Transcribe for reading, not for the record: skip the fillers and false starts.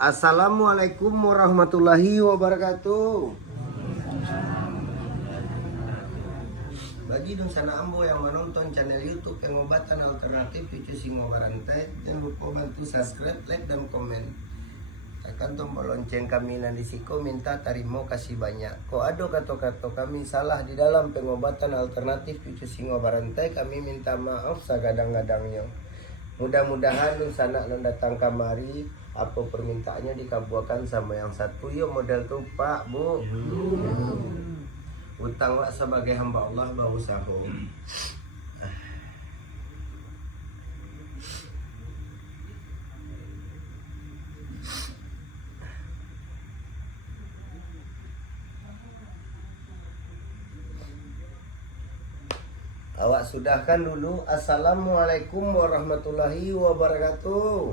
Assalamualaikum warahmatullahi wabarakatuh. Bagi dong sana ambo yang menonton channel YouTube Pengobatan Alternatif Cucu Singo Barantai, jangan lupa bantu subscribe, like, dan komen. Tekan tombol lonceng kami nanti siko minta tarimo kasih banyak. Ko ado kato-kato kami salah di dalam pengobatan alternatif Cucu Singo Barantai, kami minta maaf sagadang-gadangnya. Mudah-mudahan sana non datang kamari apa permintaannya dikabulkan sama yang satu. Yuk model tuh Pak Bu. Utanglah sebagai hamba Allah bau sahu. Awak sudahkan dulu. Assalamualaikum warahmatullahi wabarakatuh.